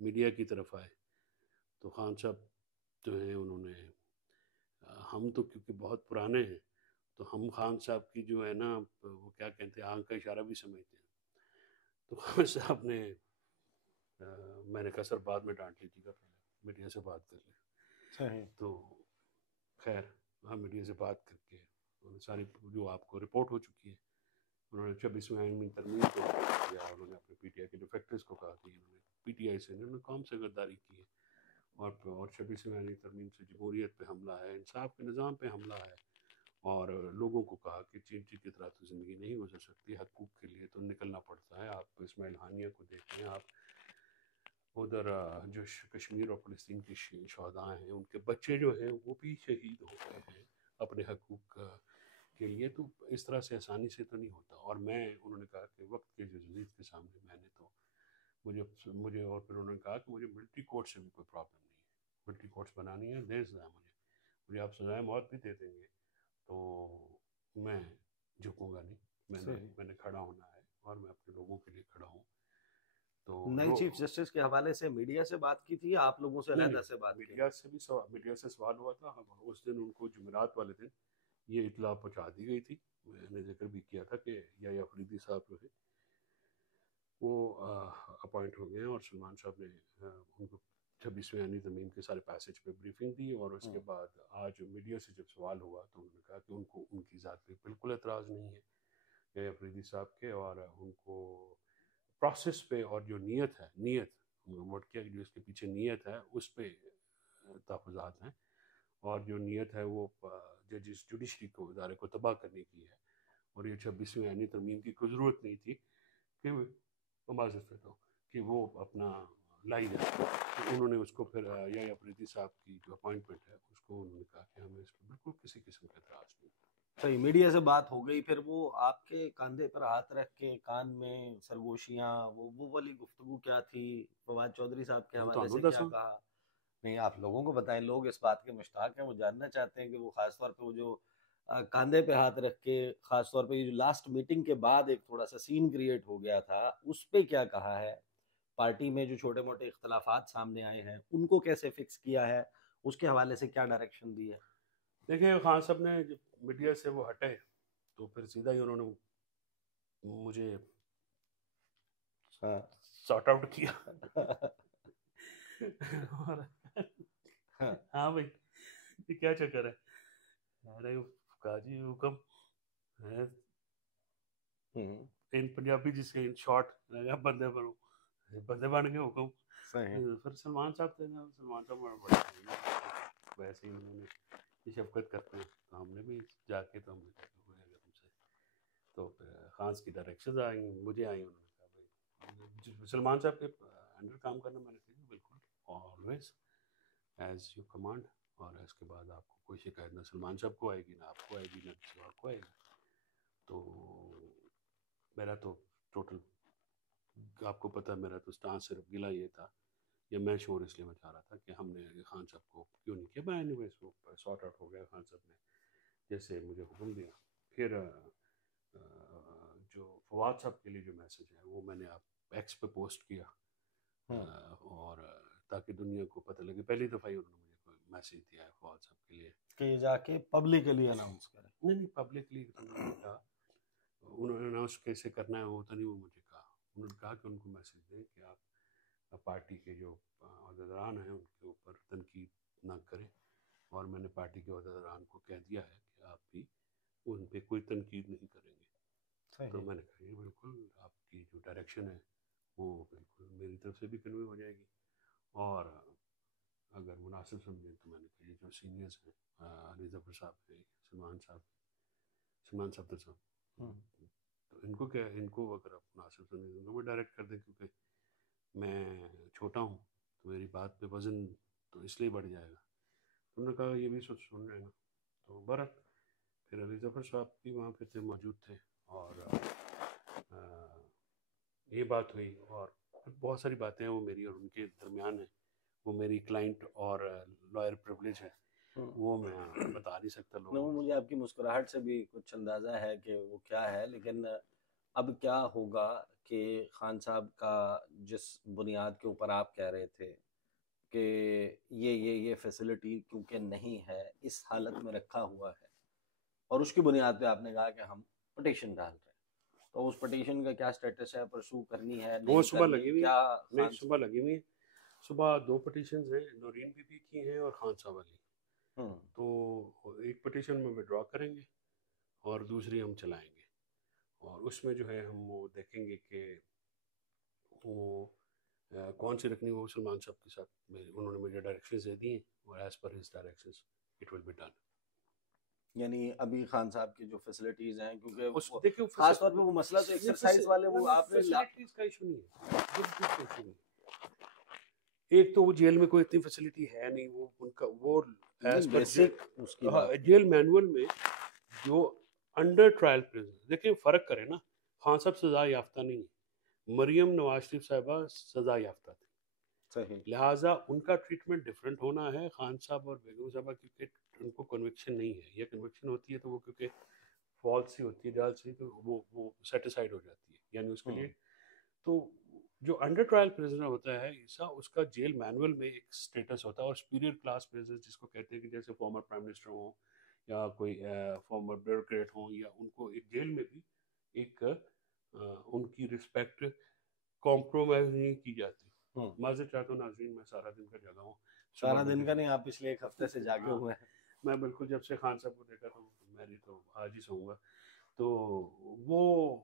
Media کی طرف آئے تو خان صاحب جو ہیں انہوں نے ہم تو کیونکہ بہت پرانے ہیں تو ہم خان صاحب کی جو ہے نا وہ کیا کہتے ہیں آنکھ کا اشارہ بھی سمجھتے ہیں. تو خان صاحب نے میں نے کہا سر بعد میں ڈانٹ لیجیے گا پہلے میڈیا سے بات کر لیں. تو خیر ہم میڈیا سے بات کر کے ساری جو آپ کو رپورٹ ہو چکی ہے انہوں نے 26ویں آئین ترمیم کو کیا. انہوں نے اپنے پی ٹی آئی کے ڈیفیکٹرز کو کہا کہ انہوں نے پی ٹی آئی سے انہوں نے کام سے غداری کی ہے اور 26ویں آئین ترمیم سے جمہوریت پہ حملہ ہے, انصاف کے نظام پہ حملہ ہے, اور لوگوں کو کہا کہ چینٹی کی طرح تو زندگی نہیں گزر سکتی, حقوق کے لیے تو نکلنا پڑتا ہے. آپ اسماعیل ہانیہ کو دیکھیں, آپ ادھر جو کشمیر اور فلسطین کے شہداء ہیں ان کے بچے جو ہیں وہ بھی شہید ہو گئے ہیں اپنے حقوق کے لیے, تو اس طرح سے آسانی سے تو نہیں ہوتا. اور انہوں نے کہا کہ وقت کے جدید کے سامنے میں نے تو مجھے اور پھر انہوں نے کہا کہ مجھے ملٹری کورٹ سے بھی کوئی پرابلم نہیں ہے, ملٹری کورٹس بنانی ہے دیر سزا مجھے آپ سزائے موت بھی دے دیں گے تو میں جھکوں گا نہیں, میں نے کھڑا ہونا ہے اور میں اپنے لوگوں کے لیے کھڑا ہوں. تو نئی چیف جسٹس کے حوالے سے میڈیا سے بات کی تھی, آپ لوگوں سے علیحدہ سے بات کی؟ میڈیا سے سوال ہوا تھا. اس دن ان کو جمعرات والے دن یہ اطلاع پہنچا دی گئی تھی. میں نے ذکر بھی کیا تھا کہ یا فریدی صاحب جو ہے وہ اپوائنٹ ہو گئے اور سلمان صاحب نے ان کو 26ویں آئینی ترمیم کے سارے پیسج پہ بریفنگ دی. اور اس کے بعد آج میڈیا سے جب سوال ہوا تو انہوں نے کہا کہ ان کو ان کی ذات پہ بالکل اعتراض نہیں ہے یا فریدی صاحب کے, اور ان کو پروسیس پہ اور جو نیت ہے جو اس کے پیچھے نیت ہے اس پہ تحفظات ہیں, اور جو نیت ہے وہ ججز جوڈیشری کو ادارے کو تباہ کرنے کی ہے. اور یہ 26ویں آئینی ترمیم کی کوئی ضرورت نہیں تھی کہ معذرت کرتا ہوں کہ وہ اپنا لائی جائے. تو انہوں نے اس کو پھر یا فریدی صاحب کی جو اپوائنٹمنٹ ہے اس کو انہوں نے کہا کہ ہمیں اس پہ بالکل کسی قسم کا اعتراض نہیں. صحیح, میڈیا سے بات ہو گئی, پھر وہ آپ کے کاندھے پر ہاتھ رکھ کے کان میں سرگوشیاں, وہ والی گفتگو کیا تھی؟ فواد چودھری صاحب کے حوالے سے کیا کہا؟ نہیں, آپ لوگوں کو بتائیں, لوگ اس بات کے مشتاق ہیں, وہ جاننا چاہتے ہیں کہ وہ خاص طور پہ وہ جو کاندھے پہ ہاتھ رکھ کے, خاص طور پہ یہ جو لاسٹ میٹنگ کے بعد ایک تھوڑا سا سین کریٹ ہو گیا تھا, اس پہ کیا کہا ہے؟ پارٹی میں جو چھوٹے موٹے اختلافات سامنے آئے ہیں ان کو کیسے فکس کیا ہے, اس کے حوالے سے کیا ڈائریکشن دی ہے؟ دیکھیں خان صاحب نے جب میڈیا سے وہ ہٹے تو پھر سیدھا ہی انہوں نے مجھے سارٹ آؤٹ کیا. ہاں بھائی یہ کیا چکر ہے؟ ارے قاضی حکم ہے ان پنجابی جس کے ان شارٹ بندے بنو, بندے بن کے حکم. پھر سلمان صاحب تھے نا, سلمان صاحب بڑے ویسے ہی انہوں نے شفقت کرتے ہیں, تو ہم نے بھی جا کے تو ہم نے کہا اگر ہم سے تو پھر خانس کی ڈائریکشنز آئیں مجھے آئیں. انہوں نے کہا بھائی سلمان صاحب کے انڈر کام کرنا, میں نے کہا بالکل آلویز ایز یو کمانڈ, اور اس کے بعد آپ کو کوئی شکایت نہ سلمان صاحب کو آئے گی, نہ آپ کو آئے گی, نہ کسی اور کو آئے گی. تو میرا تو ٹوٹل آپ کو پتہ ہے میرا تو سٹانس صرف گلا یہ تھا, یا میں شور اس لیے مچا رہا تھا کہ ہم نے خان صاحب کو کیوں نہیں کیا. میں اینی ویز وہ سارٹ آؤٹ ہو گیا, خان صاحب نے جیسے مجھے حکم دیا. پھر جو فواد صاحب کے لیے جو میسج ہے وہ میں نے آپ ایکس پہ پوسٹ کیا, اور تاکہ دنیا کو پتہ لگے. پہلی دفعہ ہی انہوں نے مجھے کوئی میسج دیا ہے فواد صاحب کے لیے کہ یہ جا کے پبلکلی اناؤنس کریں. نہیں پبلکلی انہوں نے کہا, انہوں نے اناؤنس کیسے کرنا ہے وہ تو نہیں, وہ مجھے کہا. انہوں نے کہا کہ ان کو میسج دیں کہ آپ پارٹی کے جو عہدیداران ہیں ان کے اوپر تنقید نہ کریں, اور میں نے پارٹی کے عہدیداران کو کہہ دیا ہے کہ آپ بھی ان پہ کوئی تنقید نہیں کریں گے. تو میں نے کہا یہ بالکل آپ کی جو ڈائریکشن ہے وہ بالکل میری طرف سے بھی کنوے ہو جائے گی, اور اگر مناسب سمجھیں تو میں نے کہا یہ جو سینئرز ہیں علی ظفر صاحب ہیں, سلمان صاحب تو ان کو کیا, ان کو اگر آپ مناسب سمجھیں ان کو بھی ڈائریکٹ کر دیں, کیونکہ میں چھوٹا ہوں تو میری بات پہ وزن تو اس لیے بڑھ جائے گا. انہوں نے کہا یہ بھی سن رہے نا. تو برحق پھر علی ظفر صاحب بھی وہاں پہ تھے, موجود تھے, اور یہ بات ہوئی. اور بہت ساری باتیں ہیں وہ میری اور ان کے درمیان ہیں, وہ میری کلائنٹ اور لائر پریولیج ہے, وہ میں بتا نہیں سکتا لوگوں کو. مجھے آپ کی مسکراہٹ سے بھی کچھ اندازہ ہے کہ وہ کیا ہے, لیکن اب کیا ہوگا کہ خان صاحب کا جس بنیاد کے اوپر آپ کہہ رہے تھے کہ یہ فیسلٹی کیونکہ نہیں ہے اس حالت میں رکھا ہوا ہے، اور اس کی بنیاد پہ آپ نے کہا کہ ہم پٹیشن ڈال رہے ہیں، تو اس پٹیشن کا کیا سٹیٹس ہے؟ پرسو کرنی ہے وہ نہیں صبح کرنی؟ لگی ہوئی کیا ہے، نہیں خان صبح لگی ہوئی ہے، صبح 2 پٹیشنز ہیں، نورین بی بی کی ہیں اور خان صاحب والی. ہوں تو ایک پٹیشن میں وڈرا کریں گے اور دوسری ہم چلائیں گے، اور اس میں جو ہے ہم وہ دیکھیں گے کہ وہ کون سی رکھنی وہ سلمان صاحب کے ساتھ انہوں نے مجھے ڈائریکشنز دے دی ہیں، اور as per his directions it will be done. یعنی ابھی خان صاحب کی جو فیسلٹیز ہیں، کیونکہ اس دیکھیں خاص طور پہ وہ مسئلہ تو ایکسرسائز والے وہ آپ نے فیسلٹیز کا ایشو نہیں ہے، بالکل ایشو نہیں. ایک تو وہ جیل میں کوئی اتنی فیسلٹی ہے نہیں، وہ ان کا وہ ایز پر بیسک اس کی بات جیل مینول میں جو انڈر ٹرائل پریزن، دیکھیں فرق کرے نا، خان صاحب سزا یافتہ نہیں ہے، مریم نواز شریف صاحبہ سزا یافتہ تھی، صحیح. لہٰذا ان کا ٹریٹمنٹ ڈفرینٹ ہونا ہے. خان صاحب اور بیگم صاحبہ کیونکہ ان کو کنوکشن نہیں ہے، یا کنوکشن ہوتی ہے تو وہ کیونکہ فالس سی ہوتی ہے، جال سی، تو وہ سیٹسفائڈ ہو جاتی ہے، یعنی اس کے لیے. تو جو انڈر ٹرائل پریزنر ہوتا ہے عیسیٰ، اس کا جیل مینول میں ایک سٹیٹس ہوتا ہے، اور سپیریئر کلاس پریزنر جس کو کہتے ہیں کہ جیسے فارمر پرائم منسٹر ہوں یا کوئی فارمر بیوروکریٹ ہوں، یا ان کو ایک جیل میں بھی ایک ان کی رسپیکٹ کمپرومائز نہیں کی جاتی. معذرت چاہتا ہوں ناظرین، میں سارا دن کا جگہ ہوں، سارا دن کا نہیں، آپ پچھلے ایک ہفتے سے جاگے ہوئے ہیں. میں بالکل جب سے خان صاحب کو دیکھا تو میں تو آج ہی سوؤں گا. تو وہ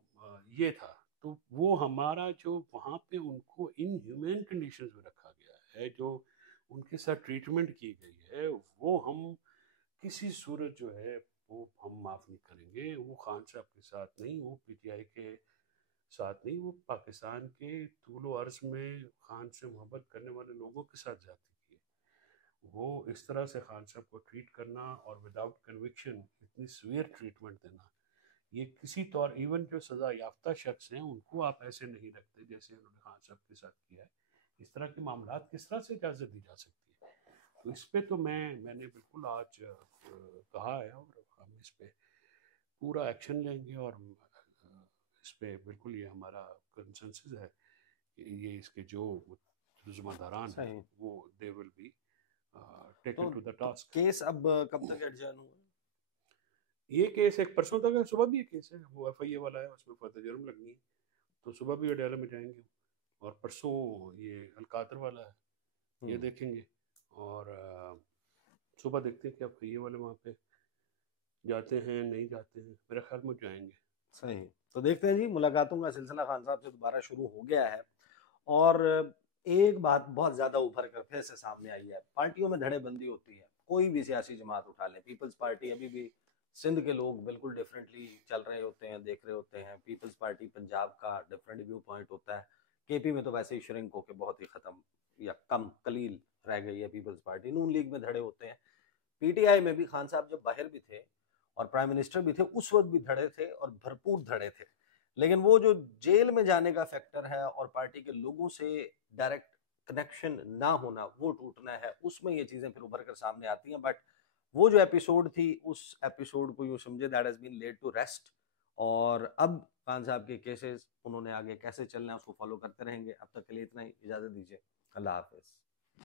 یہ تھا، تو وہ ہمارا جو وہاں پہ ان کو ان ہیومین کنڈیشنز میں رکھا گیا ہے، جو ان کے ساتھ ٹریٹمنٹ کی گئی ہے، وہ ہم کسی صورت جو ہے وہ ہم معاف نہیں کریں گے. وہ خان صاحب کے ساتھ نہیں، وہ پی ٹی آئی کے ساتھ نہیں، وہ پاکستان کے طول و عرض میں خان سے محبت کرنے والے لوگوں کے ساتھ جاتی کی ہے. وہ اس طرح سے خان صاحب کو ٹریٹ کرنا اور وداؤٹ کنوکشن اتنی سویئر ٹریٹمنٹ دینا، یہ کسی طور ایون جو سزا یافتہ شخص ہیں ان کو آپ ایسے نہیں رکھتے جیسے انہوں نے خان صاحب کے ساتھ کیا ہے. اس طرح کے معاملات کس طرح سے اجازت دی جا سکتی ہے؟ تو اس پہ تو میں نے بالکل آج کہا ہے، اور ہم اس پہ پورا ایکشن لیں گے، اور اس پہ بالکل یہ ہمارا کنسنسس ہے کہ یہ اس کے جو ذمہ داران ہیں صحیح. وہ دے ول بی ٹیکن تو ٹو دا ٹاسک. کیس اب کب تک ایڈجرن ہوا؟ یہ کیس ایک پرسوں تک ہے، صبح بھی ایک کیس ہے، وہ ایف آئی اے والا ہے، اس میں فرد جرم لگنی ہے، تو صبح بھی اڈیالہ میں جائیں گے، اور پرسوں یہ القادر والا ہے، یہ دیکھیں گے، اور صبح دیکھتے ہیں کہ ایف آئی اے والے وہاں پہ جاتے ہیں نہیں جاتے ہیں، میرا خیال میں جائیں گے. صحیح. تو دیکھتے ہیں جی، ملاقاتوں کا سلسلہ خان صاحب سے دوبارہ شروع ہو گیا ہے، اور ایک بات بہت زیادہ ابھر کر پھر سے سامنے آئی ہے. پارٹیوں میں دھڑے بندی ہوتی ہے، کوئی بھی سیاسی جماعت اٹھا لیں، پیپلز پارٹی ابھی بھی سندھ کے لوگ بالکل ڈیفرنٹلی چل رہے ہوتے ہیں، دیکھ رہے ہوتے ہیں. پیپلز پارٹی پنجاب کا ڈیفرنٹ ویو پوائنٹ ہوتا ہے. کے پی میں تو ویسے ہی شرنک ہو کے بہت ہی ختم یا کم قلیل رہ گئی ہے پیپلز پارٹی. نون لیگ میں دھڑے ہوتے ہیں. پی ٹی آئی میں بھی خان صاحب جب باہر بھی تھے اور پرائم منسٹر بھی تھے، اس وقت بھی دھڑے تھے اور بھرپور دھڑے تھے. لیکن وہ جو جیل میں جانے کا فیکٹر ہے اور پارٹی کے لوگوں سے ڈائریکٹ کنیکشن نہ ہونا، وہ ٹوٹنا ہے، اس میں یہ چیزیں پھر ابھر کر سامنے آتی ہیں. بٹ وہ جو ایپیسوڈ تھی، اس ایپیسوڈ کو یوں سمجھے that has been led to rest. اور اب خان صاحب کے کیسز انہوں نے آگے کیسے چلنا ہے اس کو فالو کرتے رہیں گے. اب تک کے لیے اتنا ہی، اجازت دیجیے. اللہ حافظ.